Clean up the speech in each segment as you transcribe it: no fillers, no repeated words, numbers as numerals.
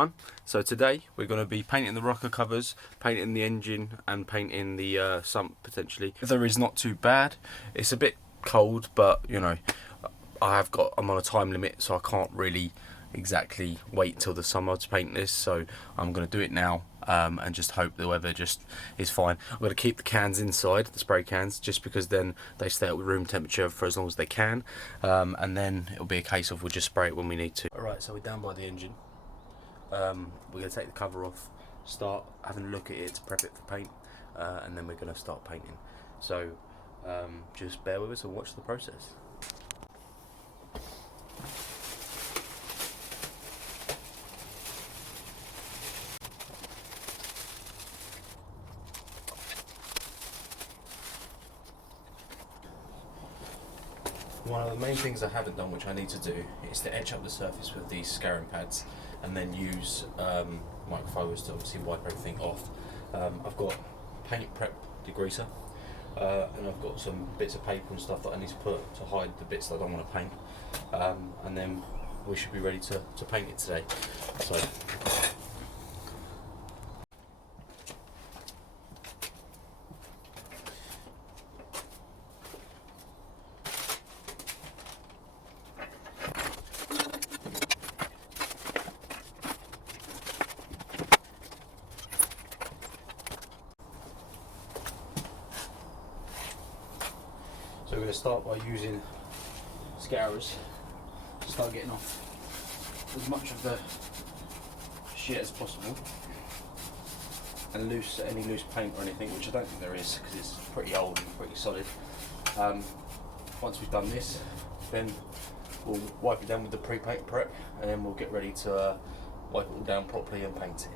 everyone. So today we're going to be painting the rocker covers, painting the engine and painting the sump potentially. The weather is not too bad. It's a bit cold, but you know, I'm on a time limit, so I can't really exactly wait until the summer to paint this, so I'm going to do it now and just hope the weather just is fine. I'm going to keep the cans inside, the spray cans, just because then they stay at room temperature for as long as they can, and then it'll be a case of we'll just spray it when we need to. Alright, so we're down by the engine. We're going to take the cover off, start having a look at it to prep it for paint, and then we're going to start painting. So just bear with us and watch the process. One of the main things I haven't done, which I need to do, is to etch up the surface with these scouring pads and then use microfibers to obviously wipe everything off. I've got paint prep degreaser and I've got some bits of paper and stuff that I need to put to hide the bits that I don't want to paint, and then we should be ready to paint it today. So. So we're going to start by using scourers to start getting off as much of the shit as possible and any loose paint or anything, which I don't think there is because it's pretty old and pretty solid. Once we've done this, then we'll wipe it down with the pre-paint prep, and then we'll get ready to wipe it all down properly and paint it.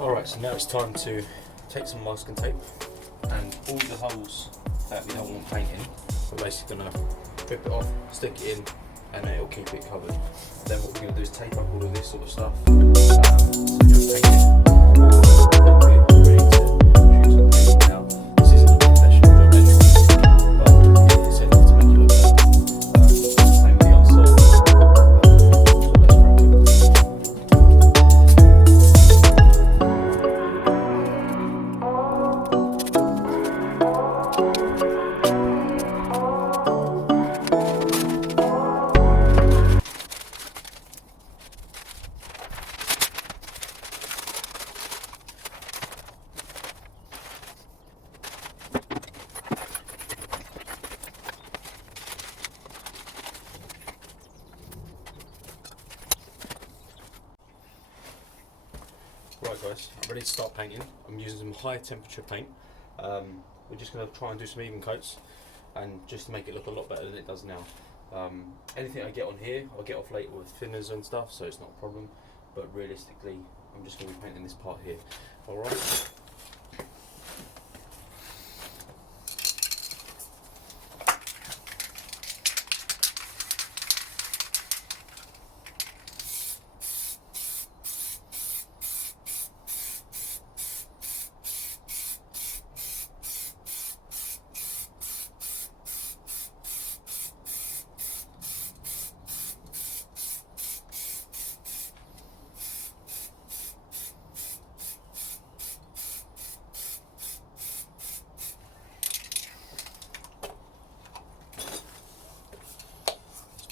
Alright, so now it's time to take some masking tape and all the holes that we don't want painting, we're basically going to rip it off, stick it in, and then it'll keep it covered. Then what we're going to do is tape up all of this sort of stuff, so just paint it, then we're ready to shoot some paint now. This isn't a professional job actually, but it's set to make it look better. Same with the outside. Right guys, I'm ready to start painting. I'm using some high temperature paint. We're just going to try and do some even coats and just to make it look a lot better than it does now. Anything I get on here, I'll get off later with thinners and stuff, so it's not a problem. But realistically, I'm just going to be painting this part here. Alright.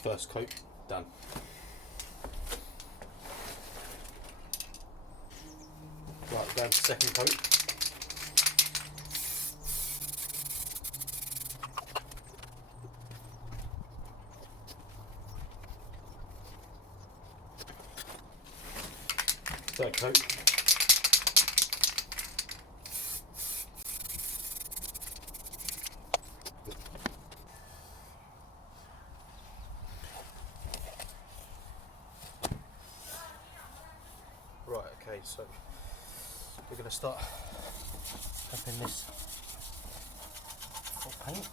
First coat done. Right, down to second coat. Third coat. Right, okay, so we're going to start prepping this for paint.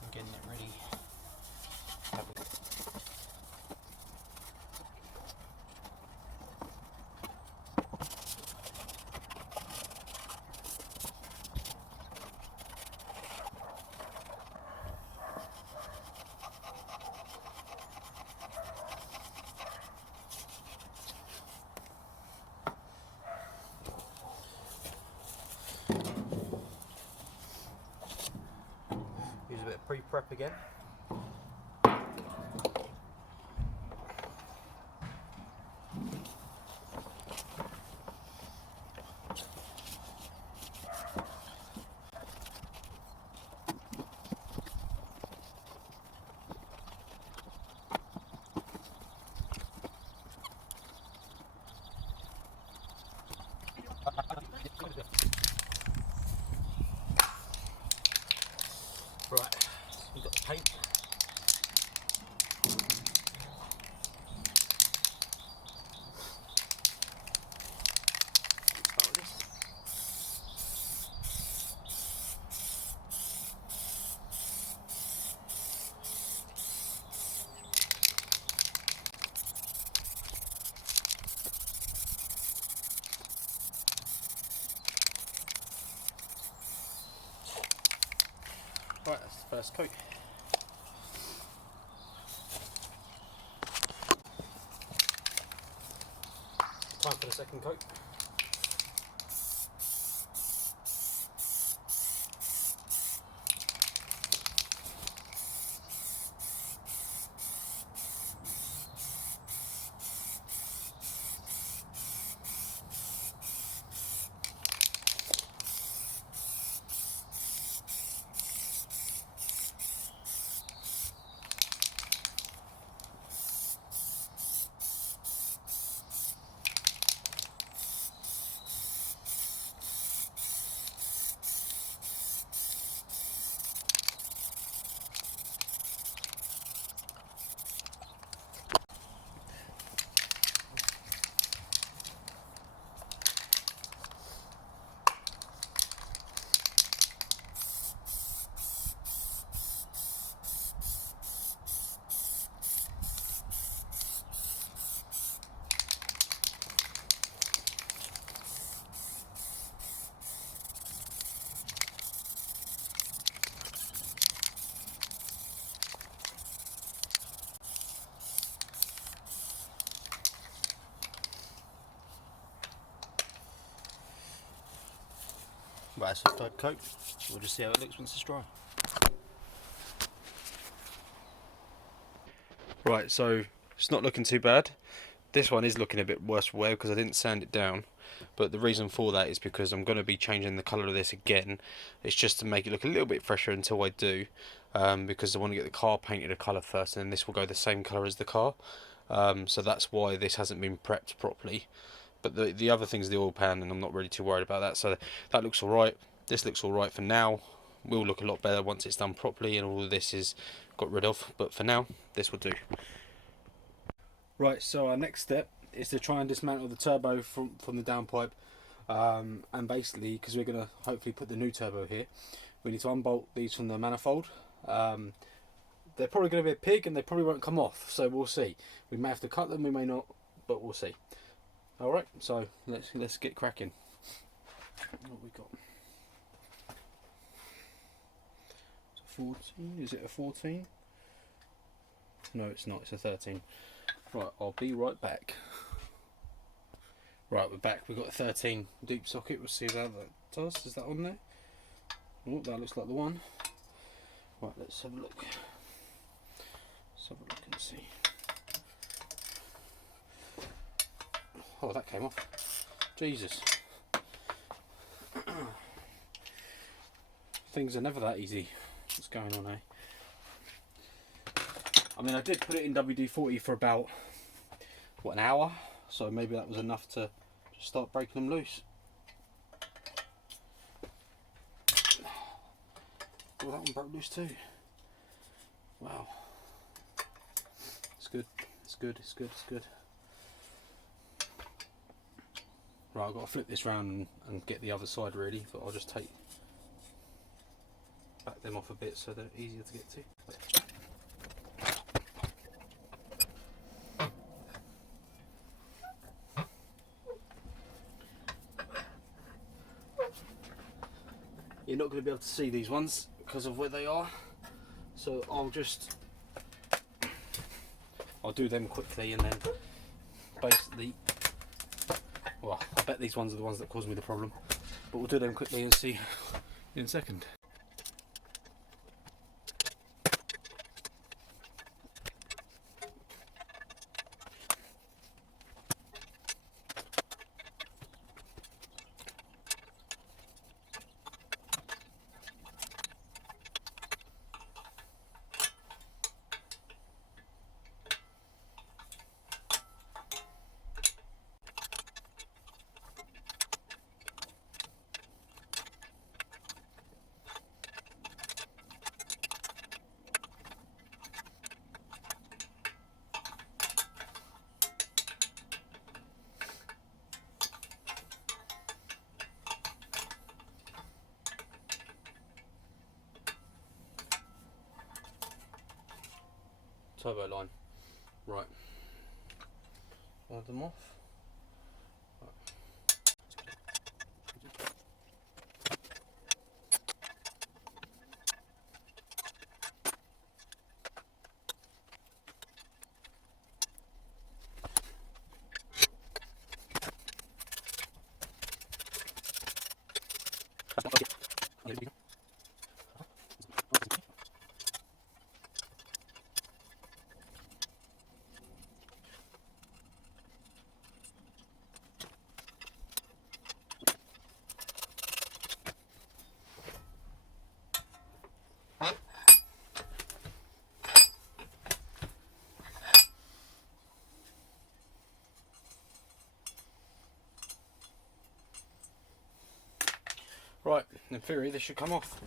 I'm getting it ready. Use a bit of pre-prep again. Right, so we've got the paint. Start with this. Right, that's the first coat. Time for the second coat. Right, that's the third coat. We'll just see how it looks once it's dry. Right, so it's not looking too bad. This one is looking a bit worse for wear because I didn't sand it down. But the reason for that is because I'm going to be changing the colour of this again. It's just to make it look a little bit fresher until I do. Because I want to get the car painted a colour first, and then this will go the same colour as the car. So that's why this hasn't been prepped properly. But the other thing's the oil pan, and I'm not really too worried about that. So that looks alright. This looks alright for now. Will look a lot better once it's done properly and all of this is got rid of. But for now, this will do. Right, so our next step is to try and dismantle the turbo from the downpipe, and basically, because we're going to hopefully put the new turbo here, we need to unbolt these from the manifold. They're probably going to be a pig and they probably won't come off, so we'll see. We may have to cut them, we may not, but we'll see. Alright, so let's get cracking. What we got? It's a 14, is it a 14? No, it's not, it's a 13. Right, I'll be right back. Right, we're back. We've got a 13 deep socket. We'll see how that does. Is that on there? Oh, that looks like the one. Right, let's have a look. Let's have a look and see. Oh, that came off. Jesus. Things are never that easy. What's going on, eh? I mean, I did put it in WD-40 for about, what, an hour? So maybe that was enough to just start breaking them loose. Oh, that one broke loose too. Wow. It's good, it's good, it's good, it's good. Right, I've got to flip this round and get the other side ready, but I'll just back them off a bit so they're easier to get to. You're not going to be able to see these ones because of where they are, so I'll do them quickly and then basically, well, I bet these ones are the ones that caused me the problem, but we'll do them quickly and see in a second. Turbo line, right, add them off. Right, in theory this should come off.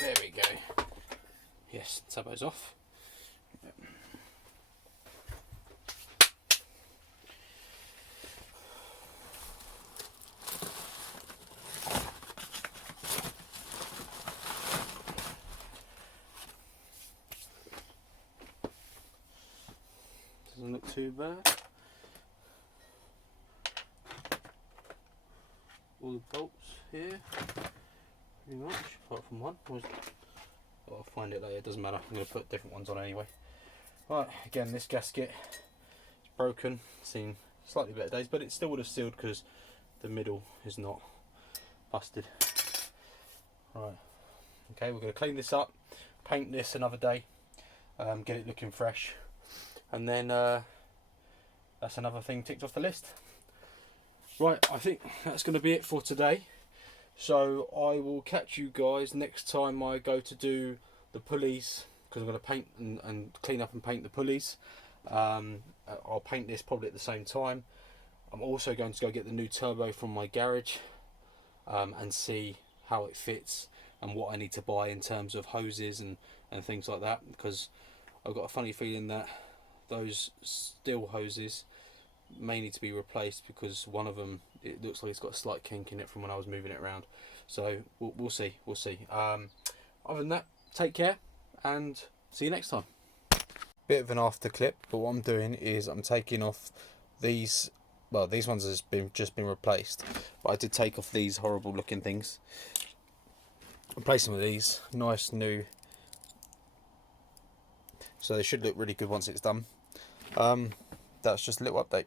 There we go. Yes, turbo's off. Yep. Doesn't look too bad. All the bolts here, pretty much, apart from one. I'll find it later, it doesn't matter, I'm going to put different ones on anyway. Right, again, this gasket is broken, seen slightly better days, but it still would have sealed because the middle is not busted. Right, okay, we're going to clean this up, paint this another day, get it looking fresh, and then that's another thing ticked off the list. Right, I think that's going to be it for today. So I will catch you guys next time I go to do the pulleys, because I'm going to paint and clean up and paint the pulleys. I'll paint this probably at the same time. I'm also going to go get the new turbo from my garage and see how it fits and what I need to buy in terms of hoses and things like that, because I've got a funny feeling that those steel hoses may need to be replaced, because one of them, it looks like it's got a slight kink in it from when I was moving it around. So we'll see. Other than that, take care and see you next time. Bit of an after clip, but what I'm doing is I'm taking off these. Well, these ones has just been replaced, but I did take off these horrible looking things. Replace them with these nice new, so they should look really good once it's done. That's just a little update.